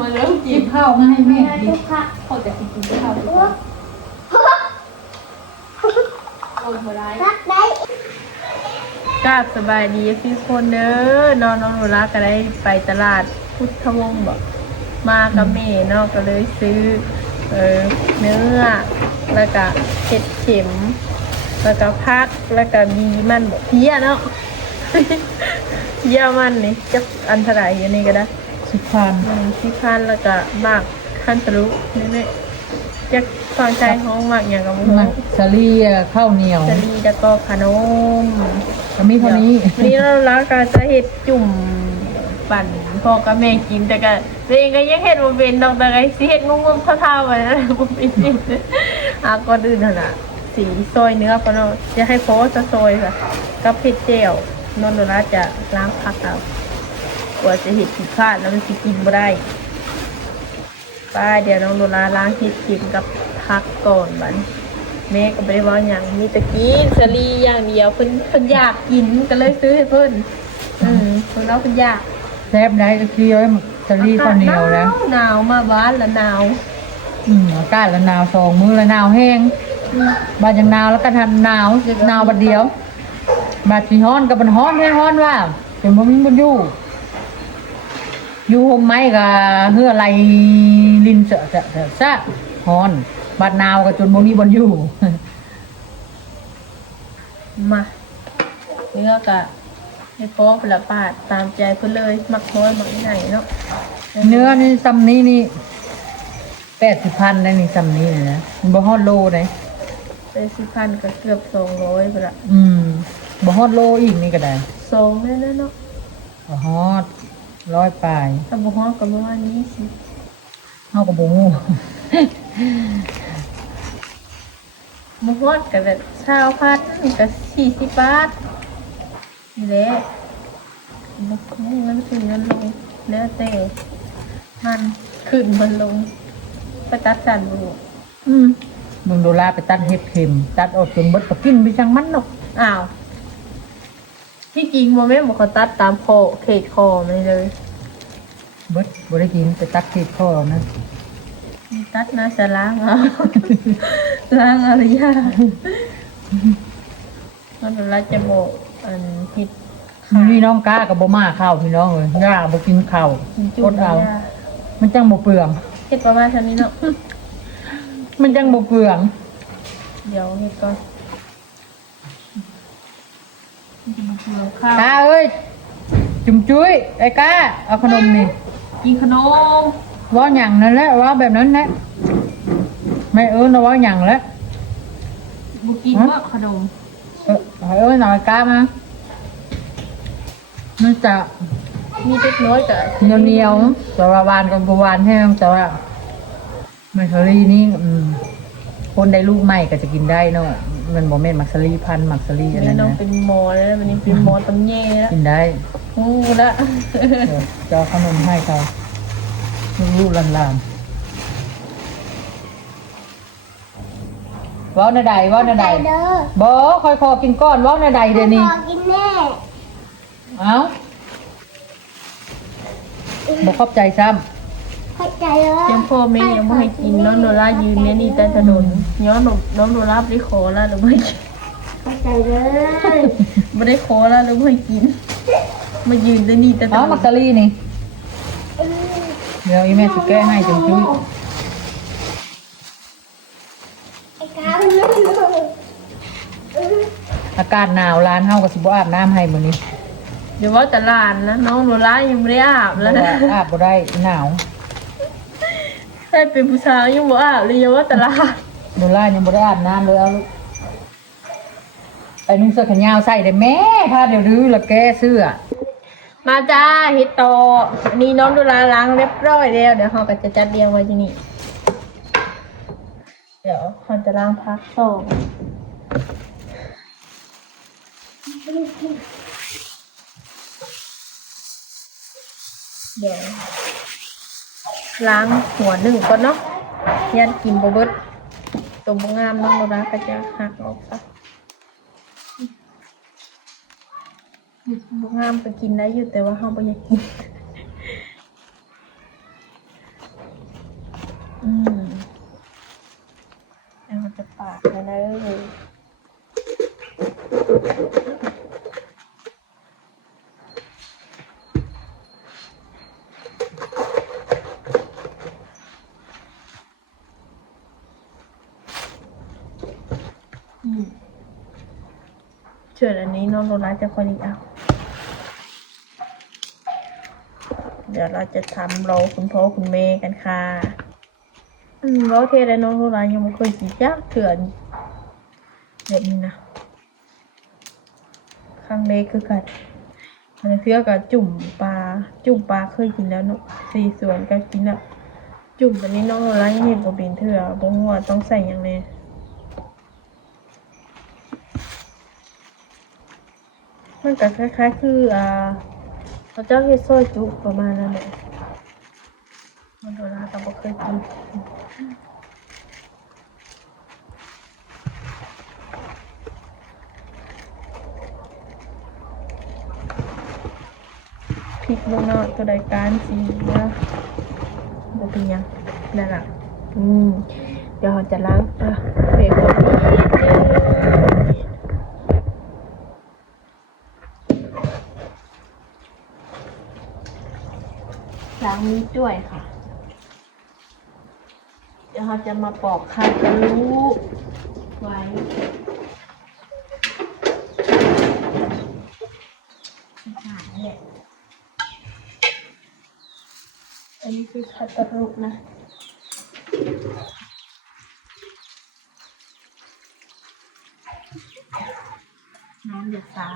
มาเริ่มกินกินข้าวมาให้แม่ดิ เขาจะกินข้าวดีกว่าโอนหัวร้ายกราบสบายดีพี่คนเด้อนอนน้องหนูรักก็ได้ไปตลาดพุทธวงศ์บอกมากับแม่เนาะก็เลยซื้อเนื้อแล้วก็เห็ดเข็มแล้วก็พักแล้วก็มีมันบอกเพี้ยเนาะ เพี้ยมันนี่จะอันเท่าไหร่อันนี้ก็ได้10,000แล้วก็หมากขั้นตะลุนี่จะฟังใจห้องหมากอย่างกับหมู สลีข้าวเหนียว สลีแล้วก็ขนม ก็มีเท่านี้ นี่เราแล้วก็จะเห็ดจุ่มปั่นพ่อกับแม่กินแต่ก็ตัวเองก็ยังเห็ดบ่เป็นดอกแต่ไอ้สิเห็ดงงๆเท่าๆไปแล้วบ่เป็นก่อนอื่นน่ะสีซอยเนื้อก่อนเนาะจะให้โพสซอยค่ะกับเผ็ดเจียวนนท์ราจะล้างผักเอากว่าจะเห็ดผิดพลาดแล้วมันสิกินบ่ได้ป้าเดี๋ยวน้องโดราล้างเห็ดกินกับผักก่อนบัดแม่ก็ไม่ได้ว่าอย่างมีตะกี้สลีอย่างเดียวเพิ่นอยากกินก็เลยซื้อให้เพิ่นเพิ่นเอาเพิ่นอยาก แซ่บได้ก็คือเอาสลีข้าวเหนียวแล้ว หนาวมาบ้านละหนาว อากาศละหนาว2 มื้อละหนาวแห้งบาดยังหนาวแล้วก็ทันหนาวบัดเดียวบาดสิฮ้อนก็มันฮ้อนแท้ฮ้อนว่าจนบ่มีบ่อยู่ห่มไม้ก็เหือไหลลิ้นเสอะฮ้อนบาดหนาวก็จนบ่มีบ่อยู่ มาเนื้อกะให้ฟ้องละปาดตามใจเพิ่นเลยมักน้อยมักใหญ่เนาะ เนื้อนี่ซ้ำนี้นี่80,000ได้นี่ซ้ำนี้นะมันบ่ฮอดโลได้ เป็น10,000ก็เกือบ200พุ่นละ บ่ฮอดโลอีกนี่ก็ได้ 2แม่นเนาะ บ่ฮอด100ปลาย ถ้าบ่ฮอดก็ประมาณ20 เฮาก็บ่ฮู้ บ่ฮอดก็แบบ20,000ก็40 บาทนี่แหละมันขึ้นมันลงแล้วแต่มันขึ้นมันลงไปตัดสันบ่ มึงโดลาไปตัดเห็ดเข็มตัดออกจนเบิดก็กินไปจังมันเนาะ อ้าวที่จริงบ่แม่นบ่เขาตัดตามคอเขตคอมันเลย เบิดบ่ได้กินไปตัดเห็ดข้อนะ ตัดนะจะล้างเอา ล้างอะไรยามันเราจะบอกอันผิด พี่น้องกากับบ่มาข้าวพี่น้องเอ้ยย่าบ่กินข้าว กินจุ อดเอา มันจังบ่เปลือง เฮ็ดประมาณเท่านี้เนาะ มันจังบ่เปลือง เดี๋ยวเฮ็ดก่อนข้าว กาเอ้ยจุ่มจุ้ยไอ้กาเอาขนมนี่ กินขนม ว่าหยังนั่นแหละว่าแบบนั้นแหละไม่นะว่าหยังแล้ว บ่กินว่าขนม หน่อยกามามันจะ มีเล็กน้อยก็ เหนียวแต่ว่าหวานกับบ่หวานแห้งแต่ว่ามักสลีนี่คนได้ลูกใหม่ก็จะกินได้เนาะมันบ่แม่นมักสลีพันธุ์มักสลีอัน แม่ นั้น น้อง นะ เป็นหมอแล้วมันยังเป็นหมอตำแย่แล้ว กินได้ งูละ เดี๋ยวจะเอาขนมให้เขาลูกๆหลานๆเว้าในใดบ่ค่อยคอกินก้อนเว้าในใดเดี๋ยวนี้ กินแน่ เอ้าบ่ขอบใจซ้ำ เข้าใจเลย ยังพ่อแม่ยังไม่ให้กินน้องโดรายืนเนี่ยนี่แต่ถนนย้อนน้องโดราไม่ได้ขอแล้วหรือไม่กิน เข้าใจเลย ไม่ได้ขอแล้วหรือไม่กินมายืนแต่นี่แต่ถ เอา น มัก น สลีนี่เดี๋ยวอีแม่สิแก้ให้จุ๊จุ้ย ไอ้กามันไม่รู้ อากาศหนาวร้านเฮาก็สิบ่อาบน้ำให้มื้อนี้ เดี๋ยวว่าแต่ลานนะน้องโดรายังไม่ได้อาบแล้วนะ อาบบ่ได้หนาว ให้เป็นผู้ชายยังบ่อาบเลยอย่าว่าแต่ลาน โดล่ายังบ่ได้อาบน้ำเลยเอาลูกไปนุ่งเสื้อแขนยาวใส่ได้แม่พาเดี๋ยวรื้อแล้วแก้เสื้อ มาจ้าเฮ็ดต่ออันนี้น้องโดราล้างเรียบร้อยแล้วเดี๋ยวเราก็จะจัดเรียงไว้ที่นี่เดี๋ยวเราจะล้างพักต่อเดี๋ยวล้างหัวหนึ่งก่อนเนาะยันกินบ่เบิดตัวบ่งามน้องโดราก็จะหักออกซะบ่งามก็กินได้อยู่แต่ว่าเฮาบ่อยากกิน แล้วมันจะปาดไปเลยเชิญอันนี้น้องโรล่าจะคนอีกเอาเดี๋ยวเราจะทำเราคุณพ่อคุณแม่กันค่ะโอเคแล้วน้องโรล่ายังไม่เคยกินย่างเถื่อนแบบนี้นะครั้งแรกคือกันมันเทื่อกับจุ่มปลาเคยกินแล้วเนาะสีส่วนก็กินอ่ะจุ่มอันนี้น้องโรล่ายังเห็นบ่เป็นเถื่อบ่ฮู้ว่าต้องใส่อย่างไรมันก็คล้ายๆคือเขาเจ้าเฮ็ดซอยจุประมาณนั้นแหละมันโดนแล้วแต่บ่เคยกินพริกลงเนาะตัวใดการสีนะบ่เป็นหยังนั่นล่ะเดี๋ยวเราจะล้างเบรกก่อนนิดนึงล้างมีดด้วยค่ะเดี๋ยวเราจะมาปอกไข่กระลูกไว้เนี่ยอันนี้คือคัตเตอร์ลูกนะน้ำเดือดฟ้า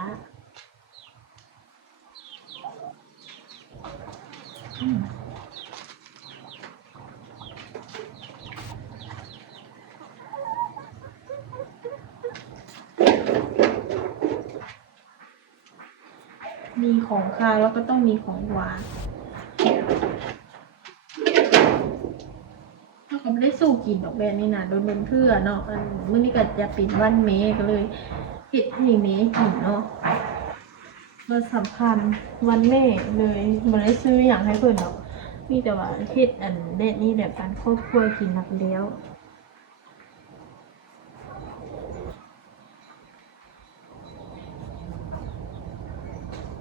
มีของคาวแล้วก็ต้องมีของหวานถ้าก็ไม่ได้สู้กินดอกแบบนี้นะโดนเพื่อเนาะมื้อนี้ก็จะปิดวันเมก็เลยปิดให้เมกินเนาะวันสำคัญวันแม่เลยไม่ได้ซื้ออย่างให้เพื่อนเนาะมีแต่ว่าเฮ็ดอันเด็ดนี่แบบการครอบครัวกินนักเลี้ยว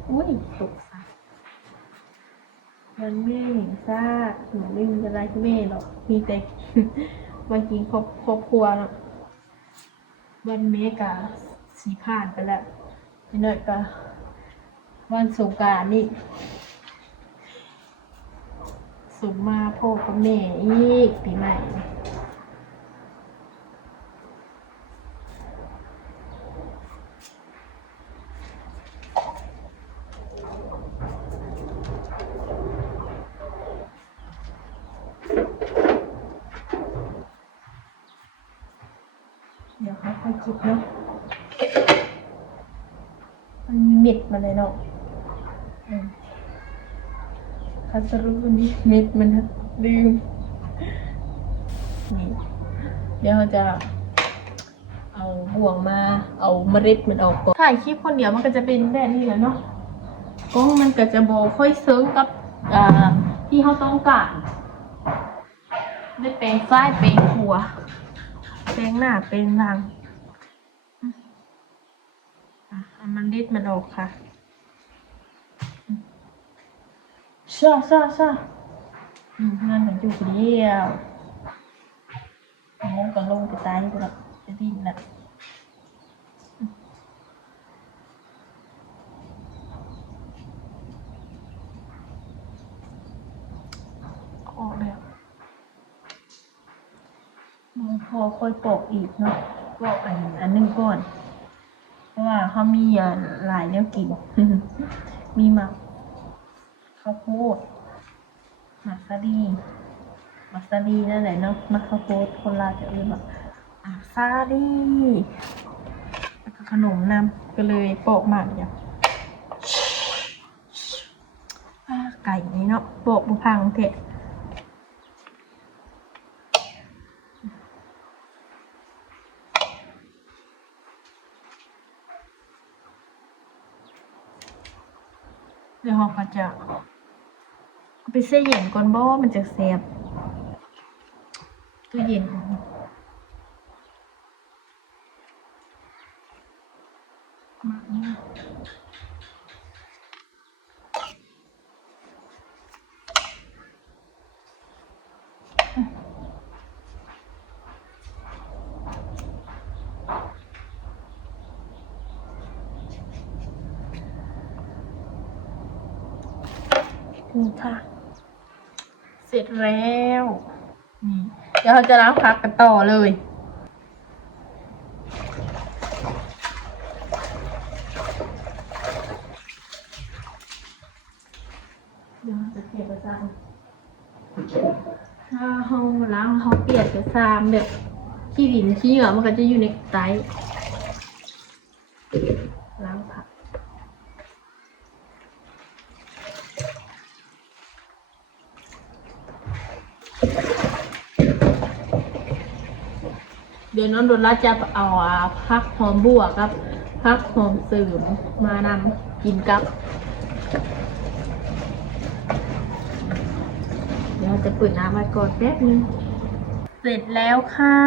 อุ้ยตกซะวันแม่แห่งชาติหนูไม่มีอะไรที่แม่หรอกมีแต่ มากินครอบครัวเนาะวันแม่กะสีผ่านไปแล้วนี่เนอะกะวันสงกรานต์นี่สุมมาพ่อกับแม่อีกปีใหม่เดี๋ยวค่อยๆคิดเนาะมันมีเม็ดมาเลยเนาะคัสรุวันนี้เม็ดมันดื้อนี่เดี๋ยวเราจะเอาบ่วงมาเอาเมล็ดมันออกก่อนถ่ายคลิปคนเดียวมันก็จะเป็นแบบนี้แหละเนาะกล้องมันก็จะโบค่อยเซิร์งกับที่เขาต้องการได้แปลงซ้ายแปลงขวาแปลงหน้าแปลงหลังเอามันเล็ดมันออกค่ะซ่านั่นมันอยู่คนเดียวมองกันลงไปตายไปแล้วจะดิ้นละออกแล้วพอค่อยปอกอีกเนาะปอกอันนึงก่อนเพราะว่าเขามีหลายแนวกิน มีหมักข้าวโพดหมักซาดีนั่นแหละเนาะหมักข้าวโพดคนลาวจะเรียกแบบซาดีแล้วก็ขนมนำก็เลยปอกหมักอย่างไก่นี่เนาะปอกบุพังเถอะเดี๋ยวเราก็จะเอาไปเสียเย็นก่อนบ่มันจะแซ่บ ตู้เย็นนี่ค่ะ เสร็จแล้วนี่เดี๋ยวเราจะล้างผักกันต่อเลยเดี๋ยวจะเทกระซังถ้าห้องล้างห้องเปียกกระซามแบบขี้ดินขี้เหงื่อมันก็จะอยู่ในไตล้างผักเดี๋ยวน้องโดนละจะเอาผักหอมบัวครับผักหอมเสริมมานำกินกับเดี๋ยวจะเปิดน้ำไว้ก่อนแป๊บนึงเสร็จแล้วค่ะ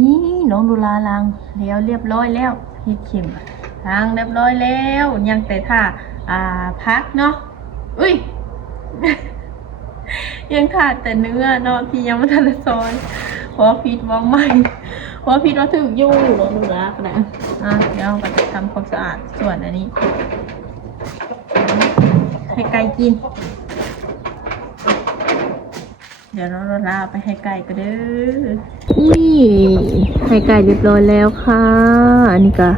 นี่น้องดูลาล้างแล้วเรียบร้อยแล้วเห็ดเข็มล้างเรียบร้อยแล้วยังแต่ถ้าพักเนาะอุ้ย ยังขาดแต่เนื้อเนาะที่ยังไม่ทันซอยเพราะพีดวางใหม่เพราะพีดว่าถึงยุ่งน้องดูลาขนาดเดี๋ยวเราจะทำความสะอาดส่วนอันนี้ให้ไก่กินเดี๋ยวเราลาไปให้ไก่ก็เด้อนี่ให้ไก่เรียบร้อยแล้วค่ะอันนี้ก็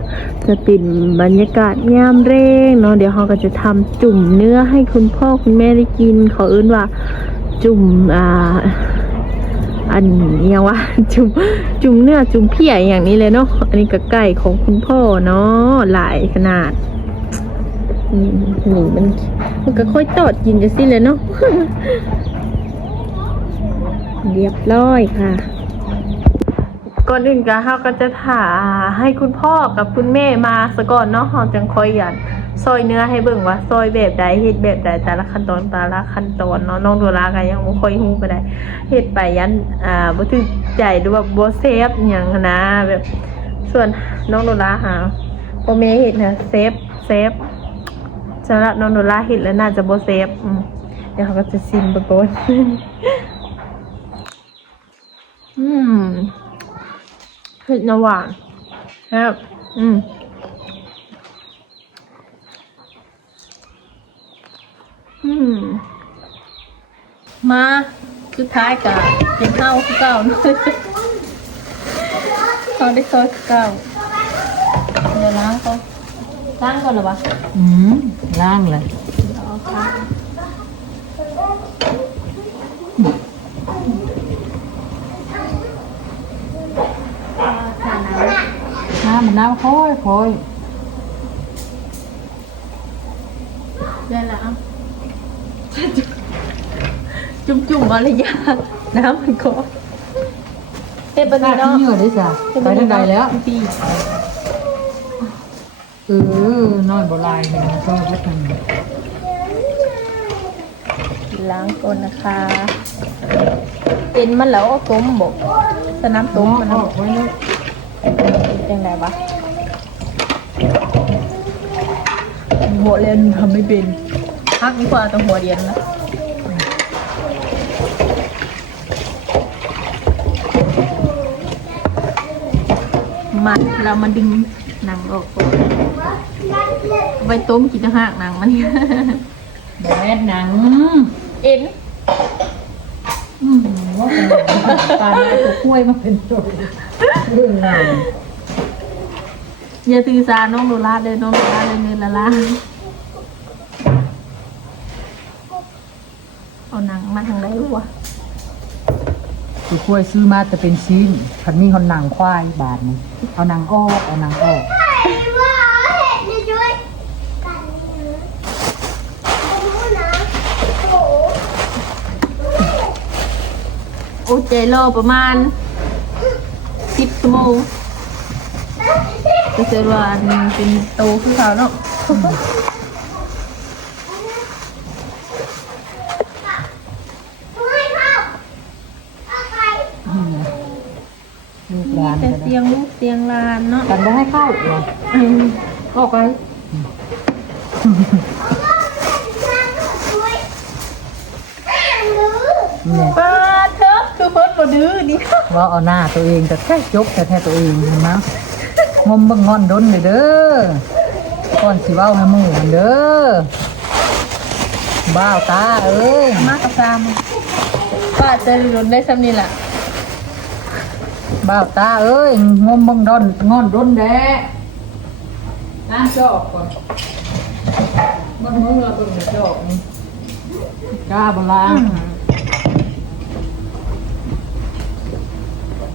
จะเป็นบรรยากาศยามเร่งเนาะเดี๋ยวเราก็จะทำจุ่มเนื้อให้คุณพ่อคุณแม่ได้กินเขาเอิ้นว่าจุ่มอันนี้ว่าจุ่มเนื้อจุ่มเพี้ยอย่างนี้เลยเนาะอันนี้ก็ไก่ของคุณพ่อเนาะหลายขนาดนี่มันก็ค่อยตอดกินจะสิเลยเนาะ เรียบร้อยค่ะก่อนอื่นก็จะถ่าให้คุณพ่อกับคุณแม่มาซะก่อนเนาะเราจังค่อยยันซอยเนื้อให้เบิ่งว่าซอยแบบใดเฮ็ดแบบใดแต่ละขั้นตอนเนาะน้องโดราก็ยังบ่ค่อยฮู้ปานใดเฮ็ดไปยันบ่ถูกใจหรือว่าบ่เซฟหยังนะแบบส่วนน้องโดราพ่อแม่เฮ็ดนะเซฟสำหรับน้องโดราเฮ็ดแล้วน่าจะบ่เซฟเดี๋ยวเขาก็จะชิมไปก่อน เผ็ดนะหวานครับมาสุดท้ายกับเป็นข้าวคือเก่าเขาได้ซอยคือเก่าเดี๋ยวล้างก่อนหรือวะล้างเลยน้ำค่อยได้แล้วจุ่มอะไรยากน้ำมันก็เฮ็ดบันนี้เนาะเหนื่อยด้วยจ้ะไปทางใดแล้วน้อยโบราณเห็นชอบแล้วกันล้างก่อนนะคะเป็นมันแล้วต้มบอกสน้ำต้มมันไว้เลยยังไงวะหัวเล่นทำไม่เป็นพักดีกว่าแต่หัวเรียนนะเรามาดึงหนังออกก่อนไว้ต้มกินหากหนังมันแบดหนังเอ็นว่าเป็นปลาตัวกล้วยมาเป็นตัวอย่าตือซาน้องโดราเลยน้องโดราเลยเงินละเอาหนังมาทางไหนวะตัวกล้วยซื้อมาแต่เป็นชิ้นคันนี้เขาหนังควายบาทนึงเอาหนังออกโอ้เจรอประมาณ10 ชั่วโมงจะเจอว่าเป็นโตขึ้นเขาเนาะ มีแต่เสียงลูกเสียงหลานเนาะ กันบ่ให้เข้าเหรอ อืม เข้าไป เนี่ย ป้าเถอะคือเพิ่นบ่ดื้อดิ ว่าเอาหน้าตัวเองแต่แค่ยกแต่แค่ตัวเองเห็นไหมงมเบิ่งงอนดนเลยเด้อก่อนสิเว้าให้หมู่มันเด้อบ้าวตาเอ้ย มากับซามป้าจะรุนได้ซ้ำนี่แหละ บ้าวตาเอ้ยงมเบิ่งดนงอนดนแดะน้ำจอกก่อนมันมือเราเบิ่งจอกนี่กล้าบ่ล่ะ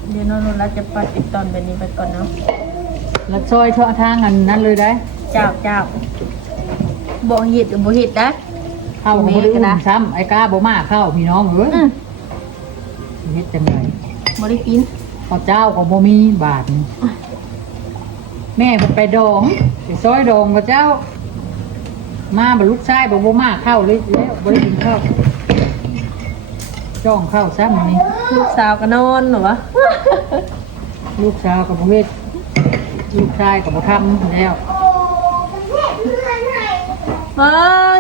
เดี๋ยวน้องนนท์รักจะปัดติดตอนแบบนี้ไปก่อนเนาะ แล้วซอยเทาะทางอันนั้นเลยได้ เจ้าบ่เฮ็ดหรือบ่เฮ็ดได้ เข้าบ่ได้อุ่นซ้ำไอ้กล้าบ่มาเข้าพี่น้องเอ้ยเฮ็ดจังได บ่ได้กิน ข้าวเจ้าก็บ่มีบาทนี่แม่เพิ่นไปดองไปซอยดองกับเจ้า มาบ่ลูกชายบ่มาเข้าเลยแล้วบ่ได้กินข้าวจ้องข้าวซ้ำนี่ ลูกสาวก็นอนเหรอวะ ลูกสาวก็บ่เฮ็ดลูกชายก็บ่ทำแล้ว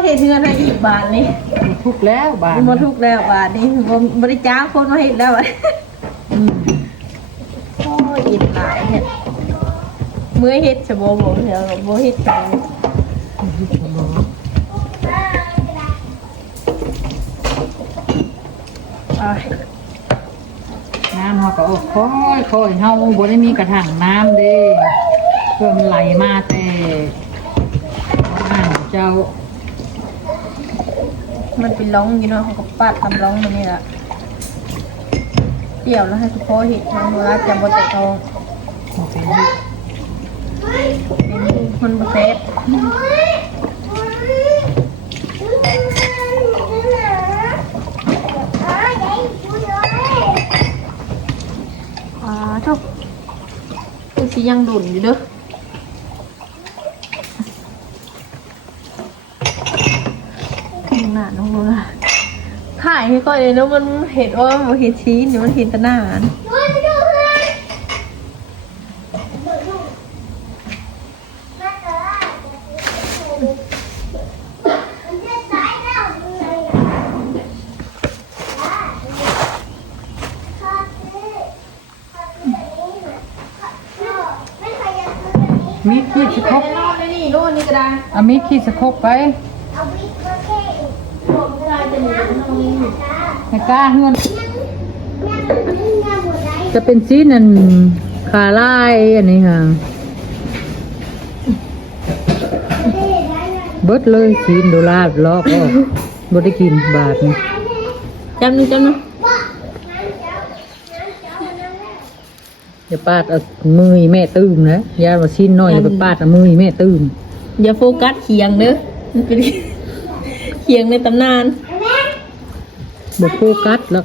เฮ็ดเฮือนให้อีกบาทนี่ บ่ทุกข์แล้วบาท บ่ทุกข์แล้วบาทนี้บ่ได้จ้างคนมาเฮ็ดแล้วอะ อืม โอ้ยอิดหลายเฮ็ดเมื่อยเฮ็ดจะบ่เดี๋ยวบ่เฮ็ดกัน น้ำเฮาก็เอาค่อยๆเฮาบ่ได้มีกระถางน้ำเด้เพื่อมันไหลมาแต่อ่างเจ้า มันเป็นร่องอยู่เนาะเขาก็ปัดทำร่องมันนี่ล่ะเดี่ยวแล้วให้คุณพ่อเฮ็ดทางเวลาจะบ่แตะตองเป็นคนบ่เซฟทุกคือสิยังดุนอยู่เด้อขึ้นหน้าน้องเลยถ่ายให้ก่อนเลยนะมันเห็นว่ามันเห็นชี้เดี๋ยวมันเห็นแตหน้าอันมีดขี้สะครก นอนเลยนี่โน่นนี่ก็ได้ เอามีดขี้สะครกไปให้กล้าเฮือนจะเป็นซีนั่นขาลายอันนี้ค่ะเบิดเลยซีนโดลาร์ลอกออกบ่ได้กินบาทนี่ จำหนึ่ง อย่าปาดเอามือแม่ตื้มนะอย่าว่าซีนน้อยอย่าไปปาดเอามือแม่ตื้ม อย่าโฟกัสเคียงเด้อมันเป็นเคียงในตำนาน บ่โฟกัสแล้ว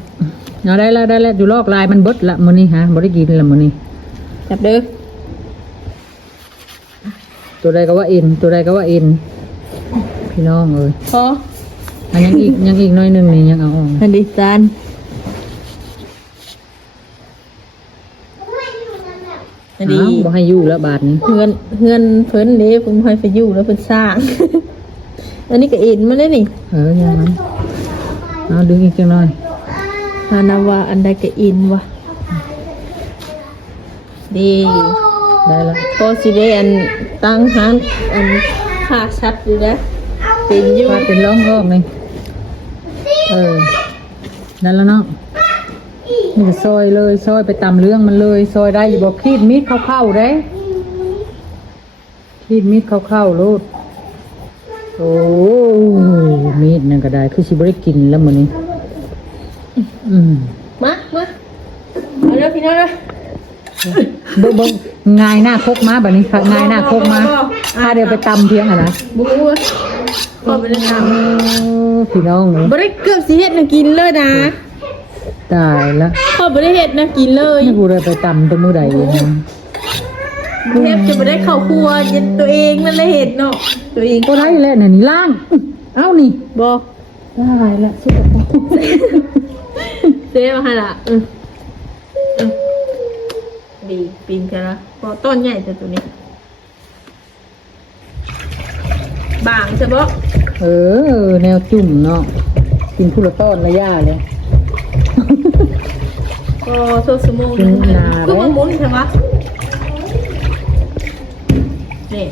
เอาได้แล้วอยู่ลอกลายมันเบิดละมื้อนี้ฮะบ่ได้กินละมื้อนี้ จับเด้อ ตัวใดก็ว่าเอ็นตัวใดก็ว่าเอ็นพี่น้องเอ้ย พอ อันยังอีกหน้อยหนึงนี่ยังเอาออก อันดิซาน อันนี้ อ้าวบ่ให้อยู่แล้วบาทนี้ เฮือนเพิ่นเด้เพิ่นให้ไปอยู่แล้วเพิ่นสร้าง อันนี้ก็เอ็นมาได้นี่ อย่างนั้นเอาดึงอีกจังหน่อย ฮานาว่าอันใดก็เอ็นวะดี ได้แล้ว ก็สิได้อันตั้งหันอันภาคชัดอยู่นะเป็นอยู่ ว่าเป็นร่องรอบนี่นั่นแล้วเนาะนี่ก็ซอยเลยซอยไปตามเรื่องมันเลยซอยได้อยู่บอกขีดมีดเข้าๆได้ขีดมีดเข้าๆโลดโอ้มีดนั่นก็ได้คือสิบ่ได้กินแล้วมื้อนี้มาเอาเด้อพี่น้องเด้อ เบิ่งงายหน้าคกมาแบบนี้ค่ะงายหน้าคกมาเดี๋ยวไปตำเพียงอ่ะนะ บูก็ไปได้ท พี่น้อง ำบ่ได้เกือบสิเฮ็ดนะกินเลยนะ ตายละ ก็บ่ได้เฮ็ดนะกินเลย นี่กูเลยไปตำตัวมือใดเลยนะ แทบจะบ่ได้เข้าครัวยันตัวเองนั่นแหละเฮ็ดเนาะตัวเอง ก็ได้แหละนี่ล่าง เอ้านี่ บ่ ตายละสุดยอด เซฟมาให้ล่ะ ดีปีนกันละพอต้นใหญ่แต่ตัวนี้บางใช่ปะ แนวจุ่มเนาะกินผู้ละต้นละย่าเลย ก็โซสมง กินนา คือ เล มัน ย มุนใช่ปะนี่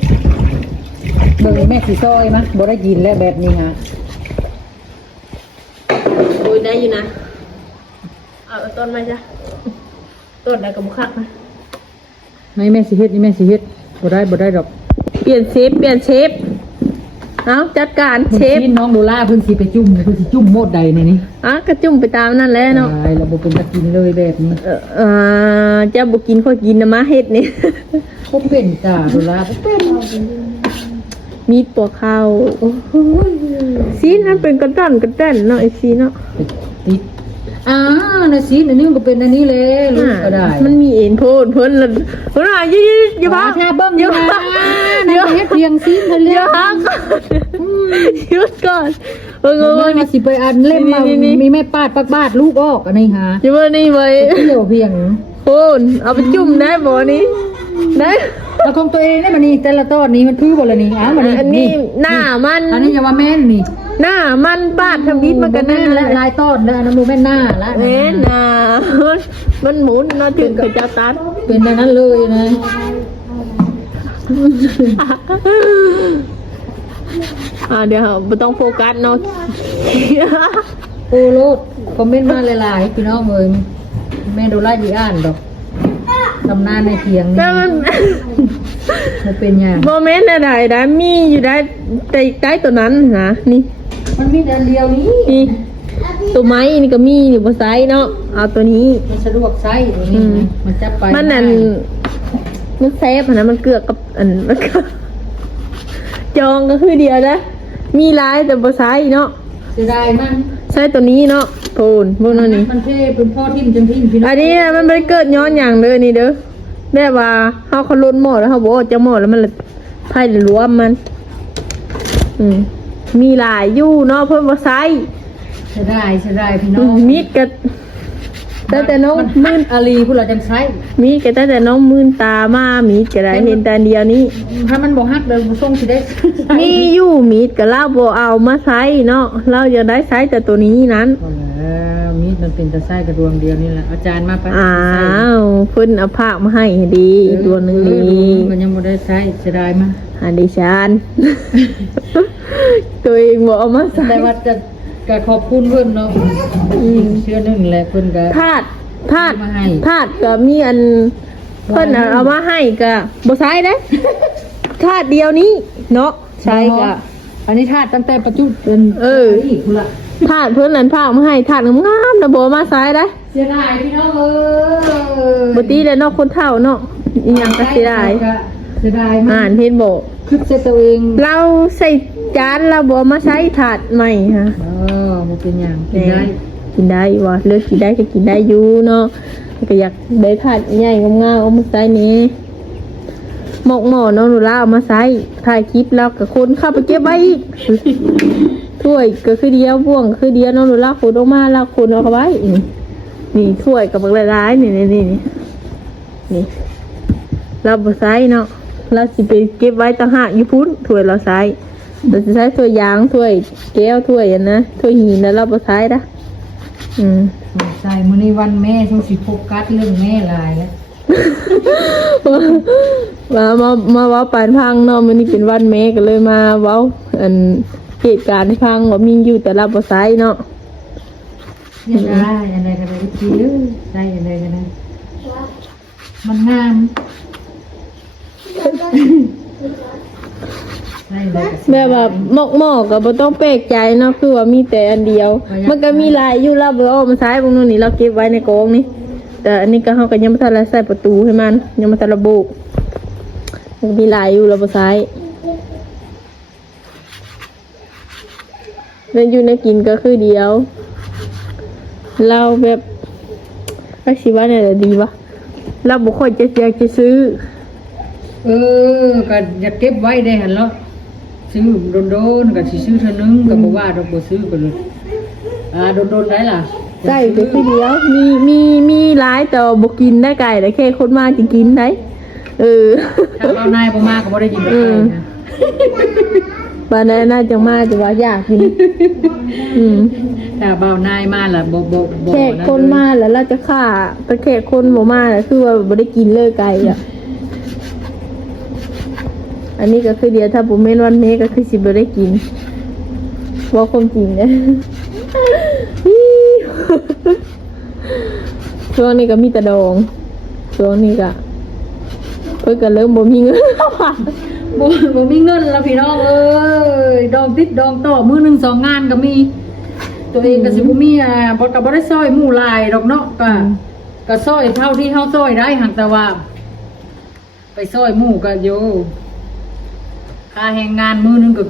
เบิ่งแม่สีซอยมะบ่ได้กินแล้วแบบนี้ฮะ ดูได้อยู่นะเอาต้นมาจ้ะต้นอะไรกับบุคักนะ ไม่แม่สิเฮ็ดนี่แม่สิเฮ็ดบ่ได้ดอก เปลี่ยนเชฟเอาจัดการเชฟ พี่น้องโดล่าเพิ่นสิไปจุ่มเพิ่นสิจุ่มโมดใดในนี้ กระจุ่มไปตามนั่นแหละเนาะ ตายแล้วบ่เป็นตะกินเลยแบบนี้ จะบุกินค่อยกินนะมาเฮ็ดนี่ บ่เป็นจ้าโดล่าบ่เป็น มีตัวข้าวโอ้โหซีนมันเป็นกระต้นเนาะไอซีเนาะ ติดนะสิอันนี้มันก็เป็นอันนี้เลยลูกก็ได้ มันมีเอ็นโพดเพิ่นละเพิ่นว่าอย่าบ้า ถ้าเบิ่ง อย่า นะ บ้า เดี๋ยวเฮ็ดเพียงสิเพิ่น อ เรีย ย่าก บ้าหยุดก่อนเออ มันมาสิไปอันเล่มมามีแม่ปาดปักบาดลูกออกอันนี้ฮะ อย่าว่านี่ไว้ เที่ยวเพียง โพนเอาไปจุ่มได้บ่นี่ได้ แล้วของตัวเองเนี่ยมันนี่แต่ละต้นนี้มันคือบ่ละนี่มัน อันนี้หน้ามัน อันนี้อย่าว่าแม่นนี่ หน้ามันปาดทวิตมากัน แม่ นั่น น แห และ ละ ลายต้นและอันนั้นบ่แม่นหน้าละ แม่น่ะมันหมุนเนาะถึงกับเจ้าตัด เป็นอันนั้นเลยนะ เดี๋ยวไม่ต้องโฟกัสเนาะ โอ้โลดคอมเมนต์มาหลายๆพี่น้องเอ้ยแม่ดูไล่ดีอ่านดอกตำนานในเถียงนี่ แต่มัน มันเป็นหยัง โมเมนต์อะไรนะมีอยู่ได้ใต้ตัวนั้นนะนี่ มันมีอันเดียวนี้ นี่ตัวไม้นี่ก็มีอยู่บนไซส์เนาะเอาตัวนี้ มันสะดวกใช้อย่างนี้นะมันจับไป มันนั่นมันเซฟนะมันเกือกกับอันมันก็จองก็คือเดียวนะมีลายแต่บนไซส์เนาะ เสียดายมัน ใช้ตัวนี้เนาะโพนพวกนั้นนี่ มันเท่เป็นพ่อทิมจังทิมพี่น้อง อันนี้นะมันไม่ได้เกิดย้อนอย่างเลยนี่เด้อแบบว่าเขาล้นหม้อแล้วเขาบอกว่าจะหม้อแล้วมันเลยไพ่รวมมัน มีหลายอยู่เนาะเพิ่มมาไซส์ เสียดายพี่น้อง มีดกับแต่น้อง มื่นอาลีพวกเราจังใช้ มีดกับแต่น้องมื่นตามามีดก็ได้เห็นแต่เดียวนี้ ถ้ามันบ่ฮักเดินส่งสิได้ มีอยู่มีดกับเล่าโบเอามาไซส์เนาะเราจะได้ไซส์แต่ตัวนี้นั้น เอาแล้วมีดมันเป็นตะไส้กระดวงเดียวนี่แหละอาจารย์มาไป อ้าวเพิ่นเอาผ้ามาให้ดีอีกตัวหนึ่งดี มันยังบ่ได้ใช้เสียดายมาก อันดิฉัน ตัวเองบอกเอามาใส่ แต่ว่าจะขอบคุณเพิ่นเนาะเชื่อหนึ่งแหละเพิ่นก็ ธาตุ มาให้ ธาตุก็มีอันเพิ่นน่ะเอามาให้ก็บ่ใช้เด้ธาตุเดียวนี้เนาะใช่ก็ อันนี้ธาตุตั้งแต่ปัจจุบันอีกพุ่นละ ธาตุเพิ่นนั่นพามาให้ธาตุงามๆน่ะบ่เอามาใช้เด้ เสียดายพี่น้องเอ้ย บ่ตีแล้วเนาะคนเฒ่าเนาะอีหยังก็สิได้ เสียดายมา อ่าก นเห็นบ่ คิดเสียตัวเอง เราใส่จานเราบ่เอามาใช้ถาดใหม่ฮะ มันเป็นอย่างกินได้ กินได้วะเลือกกินได้ก็กินได้อยู่เนาะก็อยากได้ถาดใหญ่งามๆเอามาใส่นี่หมกหม้อเนาะหนูล่าเอามาใส่ถ่ายคลิปแล้วกับคนเข้าไปเก็บไว้อีกถ้วยก็คือเดียวบ่วงก็คือเดียวเนาะหนูล่าคนออกมาแล้วคนเอาไว้นี่ถ้วยกับบักหลายๆนี่เราบ่ใส่เนาะเราสิไปเก็บไว้ต่างหากอยู่พุ่นถ้วยเราใส่เราจะใช้ถ้วยยางถ้วยแก้วถ้วยอันนะถ้วยหินแล้วเราบ่ใช้นะ ใส่มื้อนี้วันแม่ต้องสิโฟกัสเรื่องแม่หลายแล้ว มาเว้าปานพังเนาะมันนี่เป็นวันแม่ก็เลยมาเว้าอันเหตุการณ์ที่พังว่ามีอยู่แต่เราบ่ใช้เนาะ เนี่ยได้อะไรกันเลยทีได้อะไรกันนะมันงามได้เลย แบบว่าหมอกก็บ่ต้องแปลกใจเนาะคือว่ามีแต่อันเดียว มันก็มีหลายอยู่เราบ่เอามาใช้พวกนู้นนี่เราเก็บไว้ในกองนี่แต่อันนี้ก็เฮาก็ยังบ่ทันได้ใส่ประตูให้มันยังบ่ทันระบุมันมีหลายอยู่เราบ่ใช้แล้วอยู่ในกินก็คือเดียว เราแบบว่าสิว่าเนี่ยดีวะเราบ่ค่อยจะอยากจะซื้อ ก็อยากเก็บไว้ได้หันแล้วซื้อโดนๆก็สิซื้อเท่านึงก็บ่ว่าดอกบ่ซื้อก็เลยโดนๆได้ล่ะใจ ไก่ก็คือเดียวมีหลายแต่บ่กินได้ไก่แต่แค่คนมาจะกินได้เออ ถ้าเอานายบ่มาก็บ่ได้กินไก่นะ บ้านนั้นน่าจะมาจะว่าอยากกินถ้าเบานายมาล่ะบ่แขกคนมาแล้วเราจะฆ่าแต่แขกคนบ่มาแล้วคือว่าบ่ได้กินเลยไก่อ่ะอันนี้ก็คือเดียวถ้าบ่แม่นวันนี้ก็คือสิบ่ได้กินว่าความจริงเนี่ยช่วงนี้ก็มีแต่ดองช่วงนี้ก็เพิ่นก็เริ่มบ่มีเงินบ่มีเงินแล้วพี่น้องเอ้ยดองติดดองต่อมื้อนึง2งานก็มีตัวเองก็สิบ่มีบ่ก็บ่ได้ซอยหมู่หลายดอกเนาะก็ซอยเท่าที่เฮาซอยได้หักแต่ว่า ไปซอยหมู่ก็โยค่าแรงงานมื้อนึงก็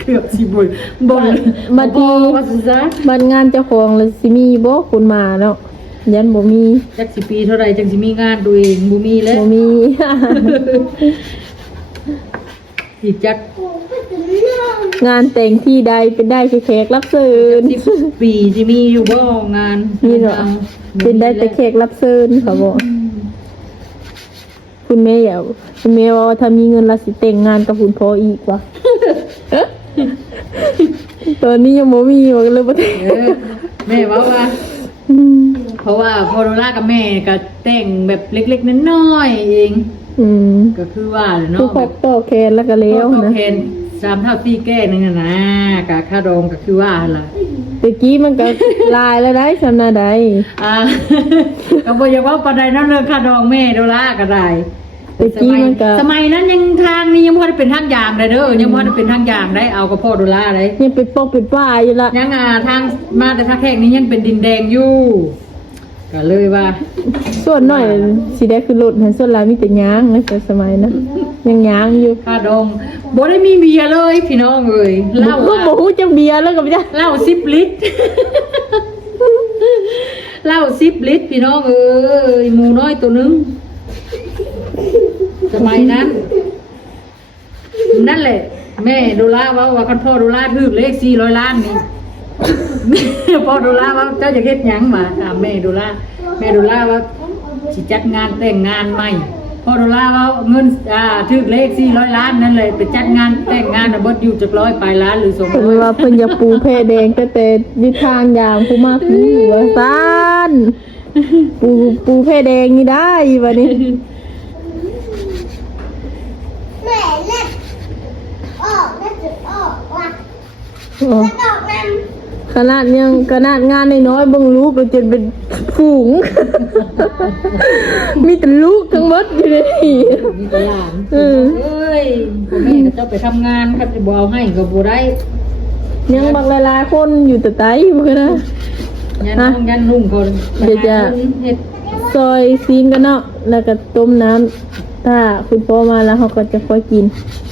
เกือบสิบ่บัดนี้บัดงานเจ้าของแล้วสิมีบ่คนมาเนาะยันบ่มี จักสิปีเท่าใดจังสิมีงานตัวเองบ่มีแล้ว บ่มี สิจัก งานแต่งที่ใดเป็นได้แขกรับเชิญ 10ปีสิมีอยู่บ่งาน นี่เนาะเป็นได้แต่แขกรับเชิญเขาบอกคุณแม่อยากคุณแม่ว่าถ้ามีเงินละสิแต่งงานกับคุณพ่ออีกว่ะ ตอนนี้ยังบ่มีว่าเลยบ่แต่ง แม่ว่าเพราะว่าพอโดล่ากับแม่ก็แต่งแบบเล็กๆน้อยๆเองก็คือว่าเนาะ คือพกต่อแคนแล้วก็แล้วนะ แคน3เท่า4แก้นึงนะกะค่าดองก็คือว่าล่ะ ตะกี้มันก็ลายแล้วได้สำนาใด ก็บ่อยากว่าปานใดนั่นเรื่องค่าดองแม่โดล่าก็ได้ ตะกี้มันก็ สมัยนั้นยังทางนี้ยังบ่ได้เป็นทางยางได้เด้อยังบ่ได้เป็นทางยางได้เอากับพ่อโดล่าได้ ยังเป็นปอกเป็นป้ายอยู่ละ ยังทางมาแต่ทางแขกนี้ยังเป็นดินแดงอยู่ก็เลยว่า ส่วนหน่อยสิได้คือรถส่วนหลายมีแต่ยางในสมัยนั้นยังยางอยู่ ค่าดองบ่ได้มีเบียร์เลยพี่น้องเอ้ยเหล้า บ่ฮู้จักเบียร์แล้วก็บ่จ้ะ เหล้า10 ลิตร เหล้า10 ลิตรพี่น้องเอ้ยหมูน้อยตัวนึงสมัยนั้นนั่นแหละแม่โดล่าว่าคันพ่อโดล่าถูกเลข400 ล้านนี่ พ่อโดล่าว่าเจ้าจะเฮ็ดหยังมาถามแม่โดล่าว่าสิจัดงานแต่งงานใหม่พ่อโดล่าว่าเงินถูกเลข400 ล้านนั่นเลยไปจัดงานแต่งงานน่ะบ่อยู่จัก100ปลายล้านหรือ200 เพิ่นว่าเพิ่นอยากปูแพแดงแต่วิทางอย่างผู้มากนี่ว่าซ่านปูแพแดงนี่ได้บัดนี้ แม่เล็ดออกแล้วจะออกว่ะแล้วออกนั่น ขนาดงานน้อยๆเบิ่งลูกก็จนเป็นฝูง มีแต่ลูกทั้งหมดอยู่ในนี่ มีแต่หลานเอ้ยพ่อแม่ก็เจ้าไปทำงานครับสิบ่เอาให้ก็บ่ได้ ยังบางหลายๆคนอยู่แต่ไตบ่กันนะ ยันน้องยันลุงเขา เดี๋ยวจะ เฮ็ด ซอยซีนกันเนาะแล้วก็ต้มน้ำถ้าคุณพ่อมาแล้วเขาก็จะค่อยกิน อ